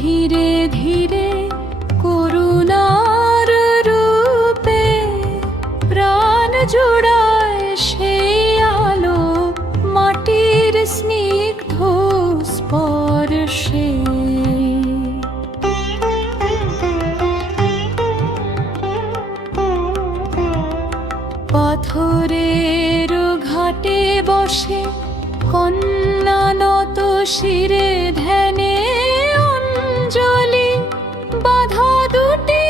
ধীরে ধীরে করুণার রূপে প্রাণ জোড়ায় সেই আলো মাটির স্নিগ্ধ স্পর্শে। পাথরের ঘাটে বসে কন্যা নত শিরে ধ্যানে অঞ্জলি বাঁধা দুটি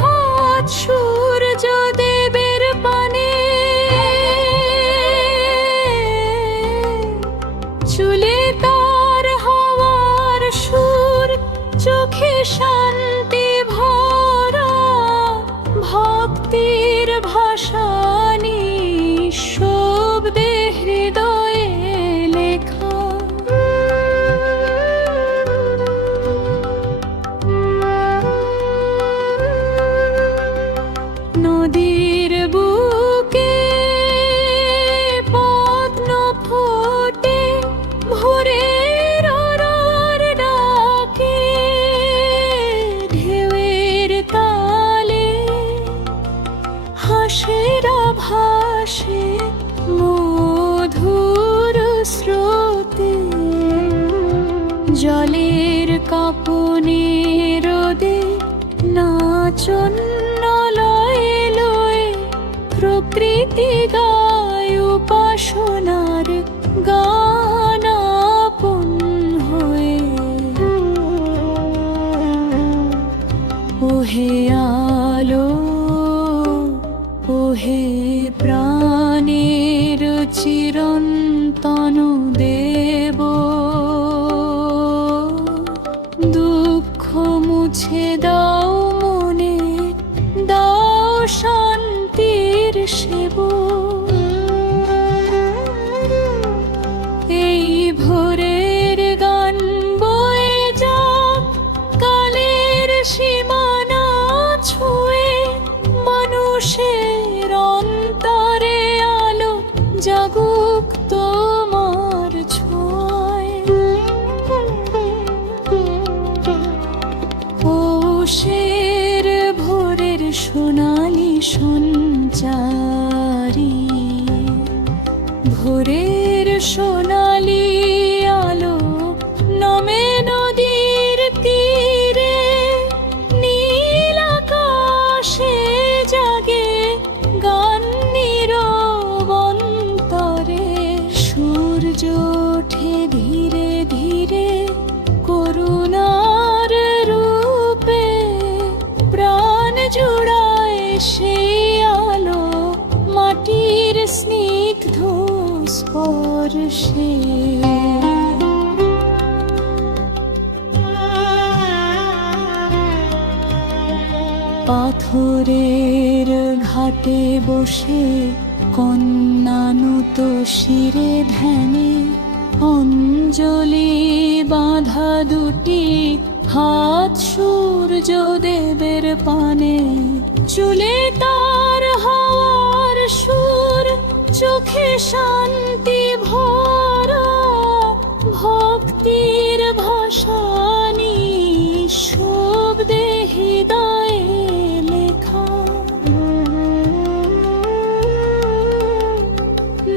হাত সূর্য দেবের পানে। চুলে তার হাওয়ার সুর, চোখে শান্তি ভরা, ভক্তির ভাষা শব্দে হৃদয়ে লেখা। নদীর বুকে পদ্ম ফোটে ভোরের অরোর ডাকে, ঢেউয়ের তালে হাসেরা ভাসে মধুর স্রোতে। জলের কাঁপনে রোদে নাচন লয়ে লয়ে প্রকৃতি গায় উপাসনার গান আপন হয়ে। ওহে আলো, ওহে প্রাণের চিরন্তন দেব, দুঃখ মুছে দাও মনে, দাও শান্তির সেব। এই ভোরের গান বয়ে যাক কালের সীমানা ছুঁয়ে, মানুষের অন্তরে আলো জাগুক তোমার ছোঁয়ায়। পৌষের ভোরের সোনালি সঞ্চারী, ভোরের সোনালি আলো নামে নদীর তীরে, নীল আকাশে জাগে গান নীরব অন্তরে। সূর্য ওঠে ধীরে ধীরে করুণার রূপে, প্রাণ জোড়ায় সেই আলো মাটির স্নিগ্ধ স্পর্শে। পাথরের ঘাটে বসে কন্যা নত শিরে ধ্যানে অঞ্জলি বাঁধা দুটি হাত সূর্য দেবের পানে। চুলে তার হাওয়ার সুর, চোখে শান্তি ভরা, ভক্তির ভাষা শব্দে হৃদয়ে লেখা।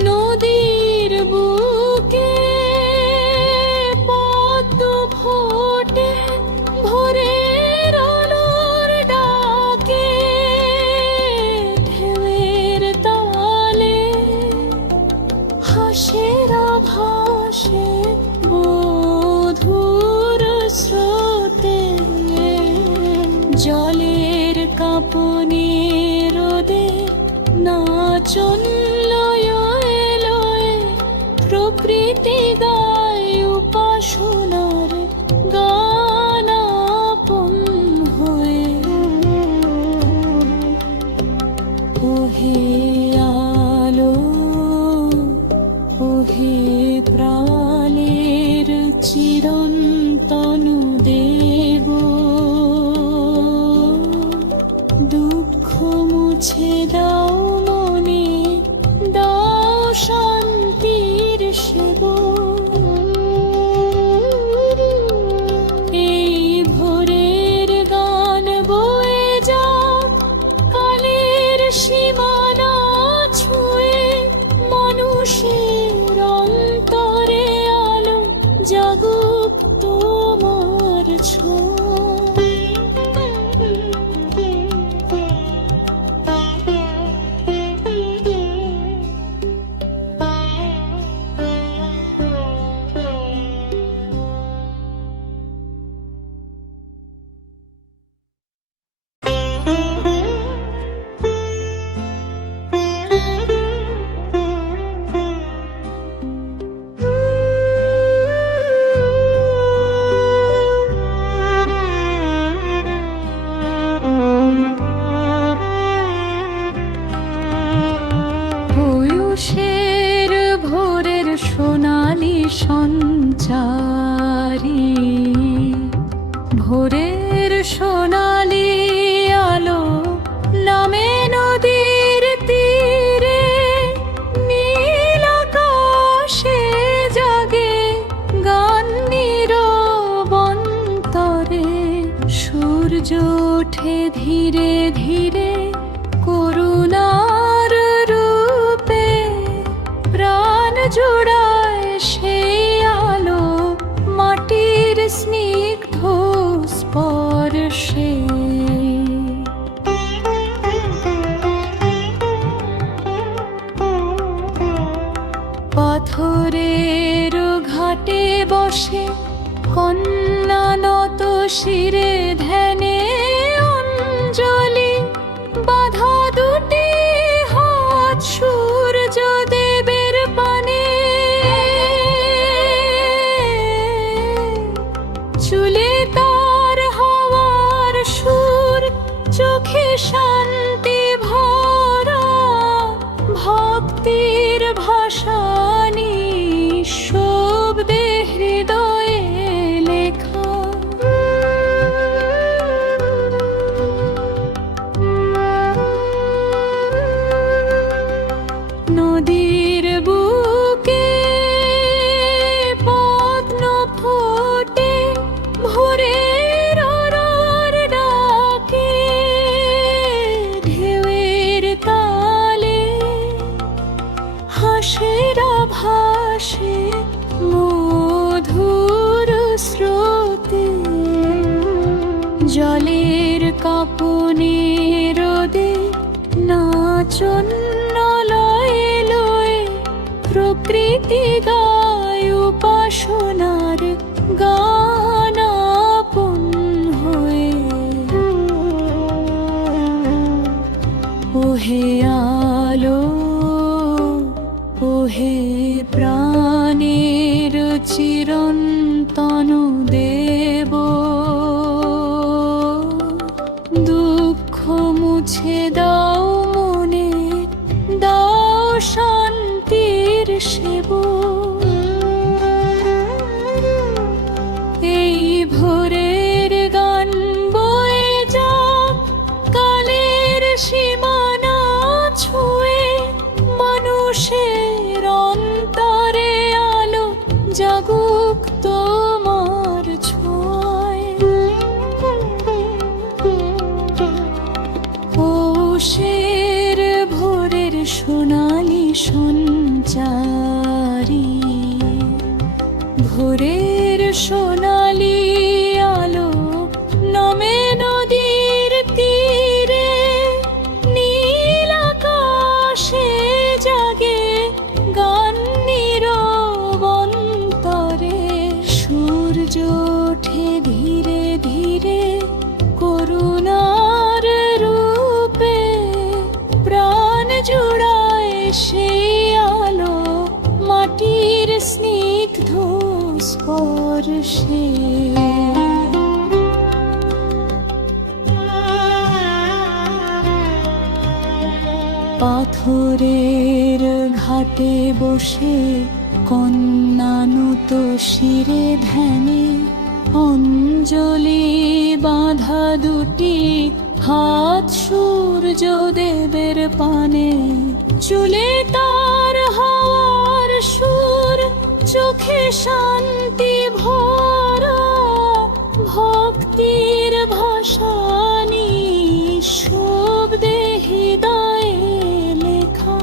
নদীর বুকে পদ্ম ফোটে ভোরের আলোর ডাকে, ঢেউয়ের তালে হাসেরা ভাসে মধুর স্রোতে। জলের কাঁপনে রোদে নাচন লয়ে লয়ে প্রকৃতি গায় উপাসনার গান আপন হয়ে। ওহে আলো, ওহে প্রাণের চিরন্তন দেব, দুঃখ মুছে দাও মনে, দাও শান্তির সেব। এই ভোরের সোনালি আলো নামে নদীর তীরে, নীল আকাশে জাগে গান নীরবন্তরে। সূর্য ওঠে ধীরে ধীরে করুণার রূপে, প্রাণ জোড়ায় সেই আলো মাটির স্নিগ্ধ স্পর্শে। পাথরের ঘাটে বসে কন্যা নত শিরে ধ্যানে অঞ্জলি, বাঁধা দুটি হাত সূর্য দেবের পানে। চুলে তার হাওয়ার সুর, চোখে শান্তি ভরা, ভক্তির ভাষা নিঃশব্দে হৃদয়ে লেখা। নদীর বুকে পদ্ম ফোটে, ভোরের অরোর ডাকে, ঢেউয়ের তালে হাসের ভাসে মধুর স্রোতে। জলের কাঁপনে রোদে নাচন লয়ে লয়ে, প্রকৃতি গায় উপাসনার গান আপন হয়ে। ওহে আলো, ওহে প্রাণের চিরন্তন দেব, দুঃখ মুছে দাও মনে, দাও শান্তির সেব। এই ভোরের গান বয়ে যাক কালের সীমানা ছুঁয়ে, মানুষের অন্তরে আলো জাগুক তোমার ছোঁয়ায়। পৌষের ভোরের সোনালি সঞ্চারী, ভোরের সোনালি আলো নামে নদীর তীরে, নীল আকাশে জাগে গান নীরবন্তরে। সূর্য ওঠে ধীরে ধীরে করুণার রূপে, প্রাণ জোড়ায় সেই আলো মাটির স্নিগ্ধ স্পর্শে। পাথরের ঘাটে বসে কন্যা নত শিরে ধ্যানে অঞ্জলি, বাঁধা দুটি হাত সূর্য দেবের পানে। চুলে তার হাওয়ার সুর, চোখে শান্তি ভরা, ভক্তির ভাষা নিঃশব্দে হৃদয়ে লেখা।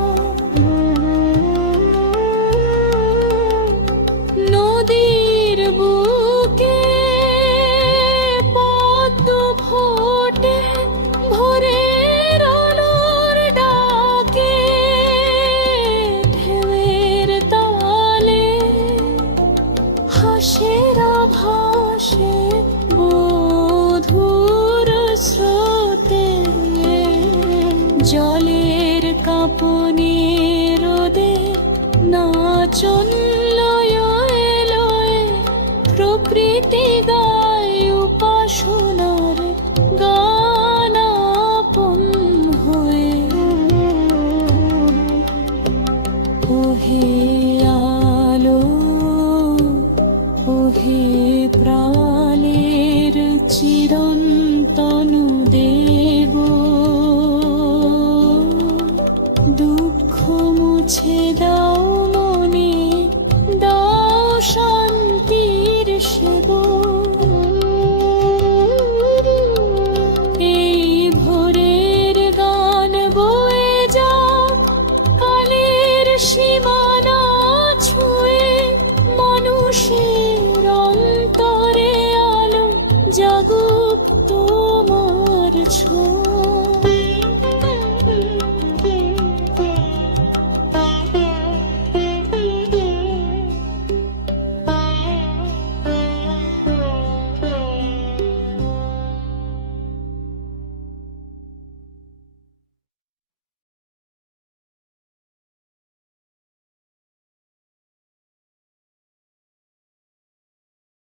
নদীর বুকে পদ্ম ফোটে, ভোরের আলোর ডাকে, ঢেউয়ের তালে হাসের ভাসে মধুর স্রোতে। জল চির